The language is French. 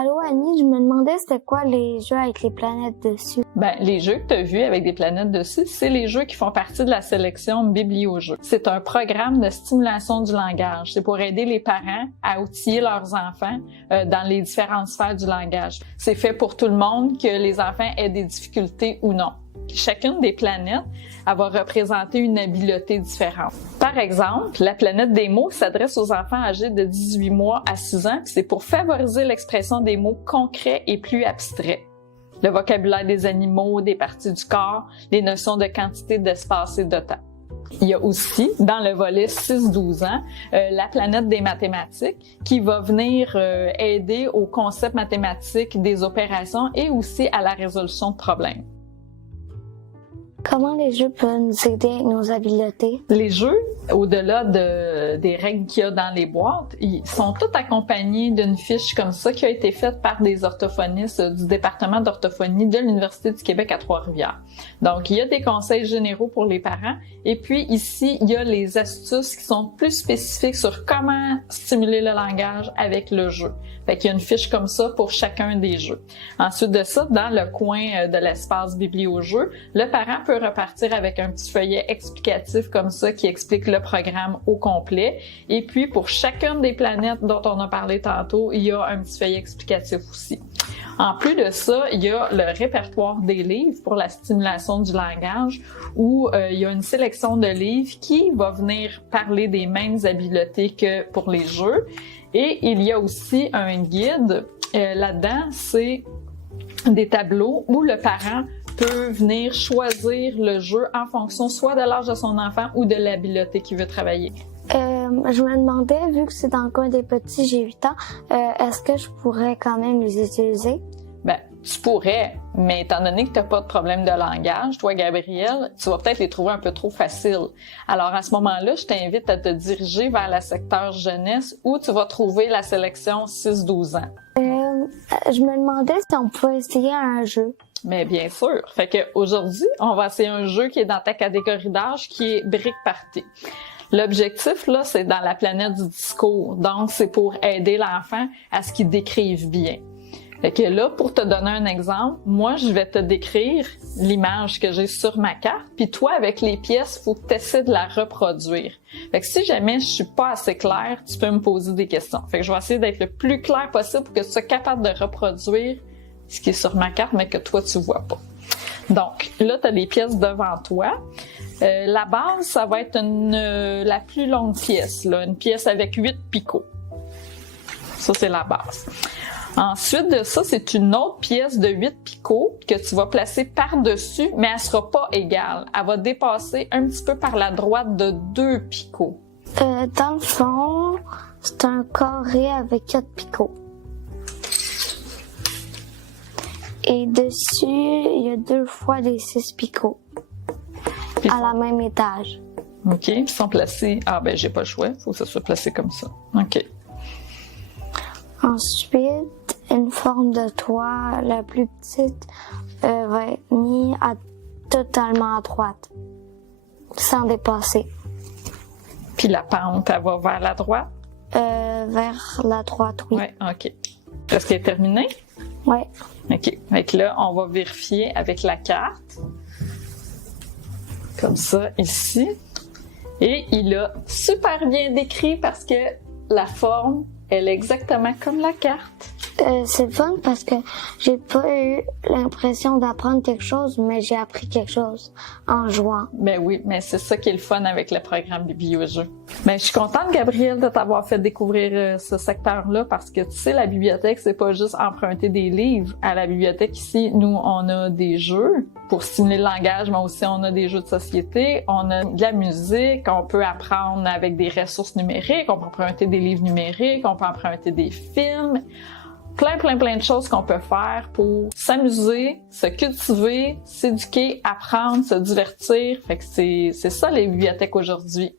Allô Annie, je me demandais c'était quoi les jeux avec les planètes dessus? Les jeux que tu as vus avec des planètes dessus, c'est les jeux qui font partie de la sélection Bibliojeux. C'est un programme de stimulation du langage. C'est pour aider les parents à outiller leurs enfants dans les différentes sphères du langage. C'est fait pour tout le monde, que les enfants aient des difficultés ou non. Chacune des planètes, elle va représenter une habileté différente. Par exemple, la planète des mots s'adresse aux enfants âgés de 18 mois à 6 ans, puis c'est pour favoriser l'expression des mots concrets et plus abstraits. Le vocabulaire des animaux, des parties du corps, les notions de quantité, d'espace et de temps. Il y a aussi, dans le volet 6-12 ans, la planète des mathématiques qui va venir aider au concept mathématique des opérations et aussi à la résolution de problèmes. Comment les jeux peuvent nous aider avec nos habiletés? Les jeux, au-delà des règles qu'il y a dans les boîtes, ils sont tous accompagnés d'une fiche comme ça qui a été faite par des orthophonistes du département d'orthophonie de l'Université du Québec à Trois-Rivières. Donc, il y a des conseils généraux pour les parents et puis ici, il y a les astuces qui sont plus spécifiques sur comment stimuler le langage avec le jeu. Fait qu'il y a une fiche comme ça pour chacun des jeux. Ensuite de ça, dans le coin de l'espace Bibliojeux, le parent peut repartir avec un petit feuillet explicatif comme ça qui explique le programme au complet. Et puis, pour chacune des planètes dont on a parlé tantôt, il y a un petit feuillet explicatif aussi. En plus de ça, il y a le répertoire des livres pour la stimulation du langage où il y a une sélection de livres qui va venir parler des mêmes habiletés que pour les jeux. Et il y a aussi un guide. Là-dedans, c'est des tableaux où le parent peut venir choisir le jeu en fonction soit de l'âge de son enfant ou de l'habileté qu'il veut travailler. Je me demandais, vu que c'est dans le coin des petits, j'ai 8 ans, est-ce que je pourrais quand même les utiliser? Tu pourrais, mais étant donné que tu n'as pas de problème de langage, toi, Gabrielle, tu vas peut-être les trouver un peu trop faciles. Alors, à ce moment-là, je t'invite à te diriger vers le secteur jeunesse où tu vas trouver la sélection 6-12 ans. Je me demandais si on pouvait essayer un jeu. Mais bien sûr. Fait que aujourd'hui, on va essayer un jeu qui est dans ta catégorie d'âge, qui est Brick Party. L'objectif, là, c'est dans la planète du discours. Donc, c'est pour aider l'enfant à ce qu'il décrive bien. Fait que là, pour te donner un exemple, moi, je vais te décrire l'image que j'ai sur ma carte, puis toi, avec les pièces, faut que tu essaies de la reproduire. Fait que si jamais je suis pas assez claire, tu peux me poser des questions. Fait que je vais essayer d'être le plus clair possible pour que tu sois capable de reproduire ce qui est sur ma carte, mais que toi, tu vois pas. Donc, là, tu as les pièces devant toi. La base, ça va être la plus longue pièce, là, une pièce avec 8 picots. Ça, c'est la base. Ensuite de ça, c'est une autre pièce de 8 picots que tu vas placer par-dessus, mais elle sera pas égale. Elle va dépasser un petit peu par la droite de 2 picots. Dans le fond, c'est un carré avec 4 picots. Et dessus, il y a 2 fois les 6 picots. À la même étage. OK. Ils sont placés. J'ai pas le choix. Il faut que ça soit placé comme ça. OK. Ensuite, une forme de toit, la plus petite, va être mise totalement à droite, sans dépasser. Puis la pente, elle va vers la droite? Vers la droite, oui. Oui, OK. Est-ce qu'elle est terminée? Oui. OK. Donc là, on va vérifier avec la carte. Comme ça, ici. Et il a super bien décrit parce que la forme, elle est exactement comme la carte. C'est fun parce que j'ai pas eu l'impression d'apprendre quelque chose, mais j'ai appris quelque chose en jouant. Ben oui, mais c'est ça qui est le fun avec le programme Bibliojeux. Je suis contente, Gabrielle, de t'avoir fait découvrir ce secteur-là parce que, tu sais, la bibliothèque, c'est pas juste emprunter des livres. À la bibliothèque, ici, nous, on a des jeux pour stimuler le langage, mais aussi on a des jeux de société, on a de la musique, on peut apprendre avec des ressources numériques, on peut emprunter des livres numériques, on peut emprunter des films. Plein de choses qu'on peut faire pour s'amuser, se cultiver, s'éduquer, apprendre, se divertir. Fait que c'est ça les bibliothèques aujourd'hui.